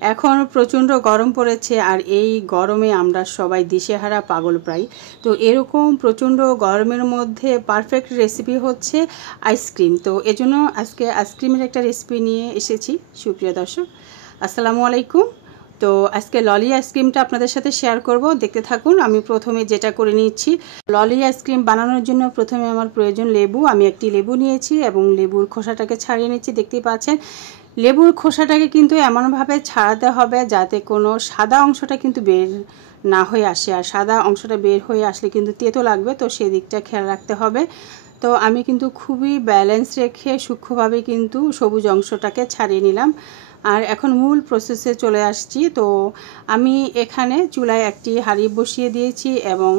এখন প্রচণ্ড গরম পড়েছে আর এই গরমে আমরা সবাই দিশেহারা পাগল প্রায়। তো এরকম প্রচণ্ড গরমের মধ্যে পারফেক্ট রেসিপি হচ্ছে আইসক্রিম। তো এজন্য আজকে আইসক্রিমের একটা রেসিপি নিয়ে এসেছি। সুপ্রিয় দর্শক, আসসালামু আলাইকুম। তো আজকে ললি আইসক্রিমটা আপনাদের সাথে শেয়ার করব, দেখতে থাকুন। আমি প্রথমে যেটা করে নিচ্ছি, ললি আইসক্রিম বানানোর জন্য প্রথমে আমার প্রয়োজন লেবু। আমি একটি লেবু নিয়েছি এবং লেবুর খোসাটাকে ছাড়িয়ে নিচ্ছি। দেখতেই পাচ্ছেন লেবুর খোসাটাকে কিন্তু এমনভাবে ছাড়াতে হবে যাতে কোনো সাদা অংশটা কিন্তু বের না হয়ে আসে, আর সাদা অংশটা বের হয়ে আসলে কিন্তু তেতো লাগবে, তো সেই দিকটা খেয়াল রাখতে হবে। তো আমি কিন্তু খুবই ব্যালেন্স রেখে সূক্ষ্মভাবে কিন্তু সবুজ অংশটাকে ছাড়িয়ে নিলাম। আর এখন মূল প্রসেসে চলে আসছি। তো আমি এখানে চুলায় একটি হাঁড়ি বসিয়ে দিয়েছি এবং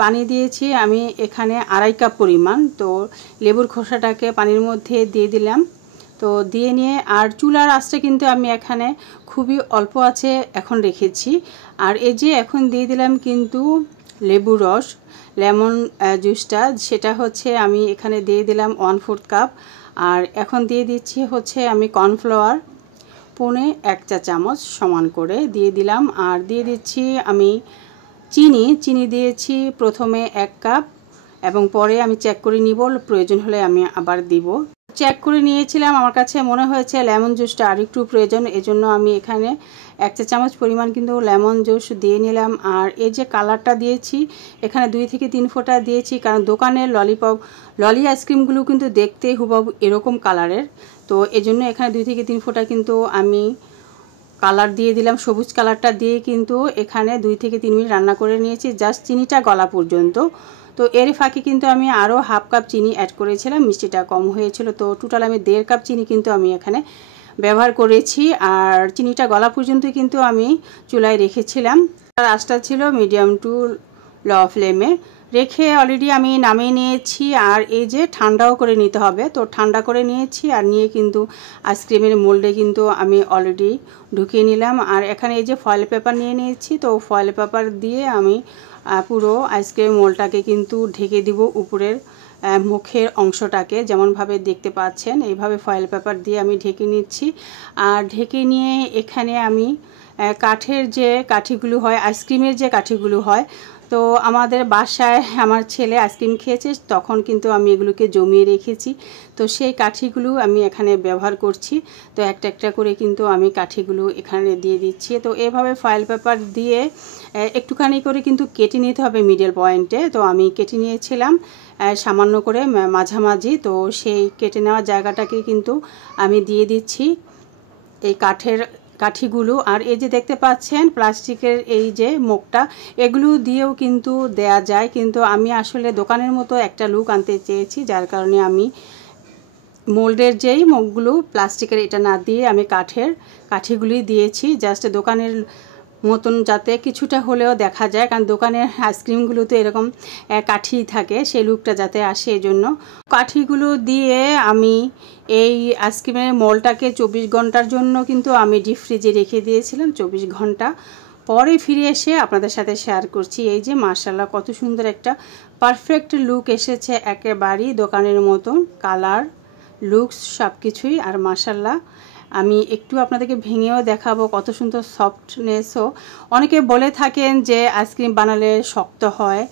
পানি দিয়েছি আমি এখানে 2.5 কাপ পরিমাণ। তো লেবুর খোসাটাকে পানির মধ্যে দিয়ে দিলাম। তো দিয়ে নিয়ে আর চুলার আঁচটা কিন্তু আমি এখানে খুবই অল্প আছে এখন রেখেছি। আর এই যে এখন দিয়ে দিলাম কিন্তু লেবু রস, লেমন জুসটা, সেটা হচ্ছে আমি এখানে দিয়ে দিলাম 1/4 কাপ। আর এখন দিয়ে দিচ্ছি হচ্ছে আমি কর্নফ্লাওয়ার 1 চা চামচ সমান করে দিয়ে দিলাম। আর দিয়ে দিচ্ছি আমি চিনি দিয়েছি প্রথমে 1 কাপ এবং পরে আমি চেক করে নিব, প্রয়োজন হলে আমি আবার দিব। চেক করে নিয়েছিলাম, আমার কাছে মনে হয়েছে লেমন জুসটা আর একটু প্রয়োজন, এজন্য আমি এখানে 1 চা চামচ পরিমাণ কিন্তু লেমন জুস দিয়ে নিলাম। আর এই যে কালারটা দিয়েছি এখানে 2 থেকে 3 ফোঁটা দিয়েছি, কারণ দোকানের ললি আইসক্রিমগুলো কিন্তু দেখতে হুবহু এরকম কালারের। তো এজন্য এখানে 2 থেকে 3 ফোঁটা কিন্তু আমি কালার দিয়ে দিলাম। সবুজ কালারটা দিয়ে কিন্তু এখানে 2 থেকে 3 মিনিট রান্না করে নিয়েছি, জাস্ট চিনিটা গলা পর্যন্ত। তো এর ফাঁকে কিন্তু আমি আরও 1/2 কাপ চিনি অ্যাড করেছিলাম, মিষ্টিটা কম হয়েছিল। তো টোটাল আমি 1.5 কাপ চিনি কিন্তু আমি এখানে ব্যবহার করেছি। আর চিনিটা গলা পর্যন্ত কিন্তু আমি চুলায় রেখেছিলাম। আর আঁচটা ছিল মিডিয়াম টু লো ফ্লেমে রেখে অলরেডি আমি নামিয়ে নিয়েছি। আর এই যে ঠান্ডাও করে নিতে হবে, তো ঠান্ডা করে নিয়েছি। আর নিয়ে কিন্তু আইসক্রিমের মোল্ডে কিন্তু আমি অলরেডি ঢুকিয়ে নিলাম। আর এখানে এই যে ফয়েল পেপার নিয়ে নিয়েছি, তো ফয়েল পেপার দিয়ে আমি পুরো আইসক্রিম মোল্ডটাকে কিন্তু ঢেকে দিব, উপরের মুখের অংশটাকে যেমনভাবে দেখতে পাচ্ছেন এইভাবে ফয়েল পেপার দিয়ে আমি ঢেকে নিচ্ছি। আর ঢেকে নিয়ে এখানে আমি কাঠের যে কাঠিগুলো হয়, আইসক্রিমের যে কাঠিগুলো হয়, তো আমাদের বাসায় আমার ছেলে আইসক্রিম খেয়েছে তখন কিন্তু আমি এগুলোকে জমিয়ে রেখেছি, তো সেই কাঠিগুলো আমি এখানে ব্যবহার করছি। তো একটা একটা করে কিন্তু আমি কাঠিগুলো এখানে দিয়ে দিচ্ছি। তো এভাবে ফয়েল পেপার দিয়ে একটুখানি করে কিন্তু কেটে নিতে হবে মিডল পয়েন্টে। তো আমি কেটে নিয়েছিলাম সামান্য করে মাঝামাঝি। তো সেই কেটে নেওয়া জায়গাটাকে কিন্তু আমি দিয়ে দিচ্ছি এই কাঠিগুলো। আর এই যে দেখতে পাচ্ছেন প্লাস্টিকের এই যে মুখটা, এগুলো দিয়েও কিন্তু দেয়া যায়, কিন্তু আমি আসলে দোকানের মতো একটা লুক আনতে চেয়েছি, যার কারণে আমি মোল্ডের যেই মুখগুলো প্লাস্টিকের এটা না দিয়ে আমি কাঠিগুলি দিয়েছি, জাস্ট দোকানের মতন যাতে কিছুটা হলেও দেখা যায়, কারণ দোকানের আইসক্রিমগুলো তো এরকম কাঠি থাকে, সেই লুকটা যাতে আসে এজন্য কাঠিগুলো দিয়ে আমি এই আইসক্রিমের মোল্ডটাকে 24 ঘন্টার জন্য কিন্তু আমি ডিপ ফ্রিজে রেখে দিয়েছিলাম। 24 ঘন্টা পরে ফিরে এসে আপনাদের সাথে শেয়ার করছি। এই যে মাশাআল্লাহ কত সুন্দর একটা পারফেক্ট লুক এসেছে, একেবারেই দোকানের মতন কালার, লুকস সব কিছুই। আর মাশাআল্লাহ আমি একটু আপনাদেরকে ভেঙেও দেখাবো কত সুন্দর সফটনেসও। অনেকে বলে থাকেন যে আইসক্রিম বানালে শক্ত হয়,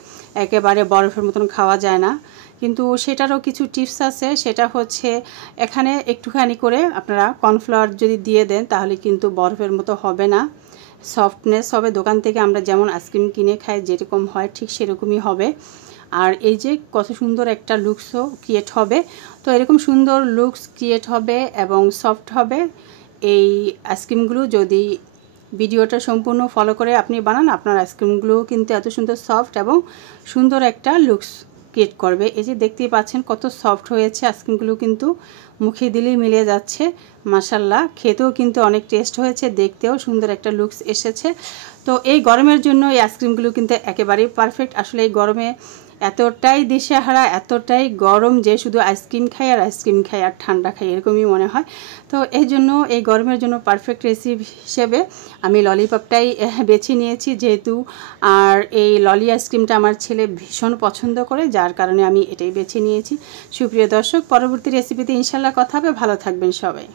একেবারে বরফের মতন খাওয়া যায় না, কিন্তু সেটারও কিছু টিপস আছে। সেটা হচ্ছে এখানে একটুখানি করে আপনারা কর্নফ্লাওয়ার যদি দিয়ে দেন তাহলে কিন্তু বরফের মতো হবে না, সফটনেস হবে। দোকান থেকে আমরা যেমন আইসক্রিম কিনে খাই যেরকম হয় ঠিক সেরকমই হবে। আর এই যে কত সুন্দর একটা লুকসও ক্রিয়েট হবে। তো এরকম সুন্দর লুকস ক্রিয়েট হবে এবং সফট হবে এই আইসক্রিমগুলো যদি ভিডিওটা সম্পূর্ণ ফলো করে আপনি বানান। আপনার আইসক্রিমগুলো কিন্তু এত সুন্দর সফট এবং সুন্দর একটা লুকস ক্রিয়েট করবে। এই যে দেখতেই পাচ্ছেন কত সফট হয়েছে আইসক্রিমগুলো, কিন্তু মুখে দিলেই মিলে যাচ্ছে। মাশাআল্লাহ খেতেও কিন্তু অনেক টেস্ট হয়েছে, দেখতেও সুন্দর একটা লুকস এসেছে। তো এই গরমের জন্য এই আইসক্রিমগুলো কিন্তু একেবারেই পারফেক্ট। আসলে এই গরমে এতটাই দিশেহারা, এতটাই গরম যে শুধু আইসক্রিম খাই আর ঠান্ডা খাই এরকমই মনে হয়। তো এই জন্য এই গরমের জন্য পারফেক্ট রেসিপি হিসেবে আমি ললিপপটাই বেছে নিয়েছি যেহেতু। আর এই ললি আইসক্রিমটা আমার ছেলে ভীষণ পছন্দ করে, যার কারণে আমি এটাই বেছে নিয়েছি। সুপ্রিয় দর্শক, পরবর্তী রেসিপিতে ইনশাল্লাহ কথা হবে। ভালো থাকবেন সবাই।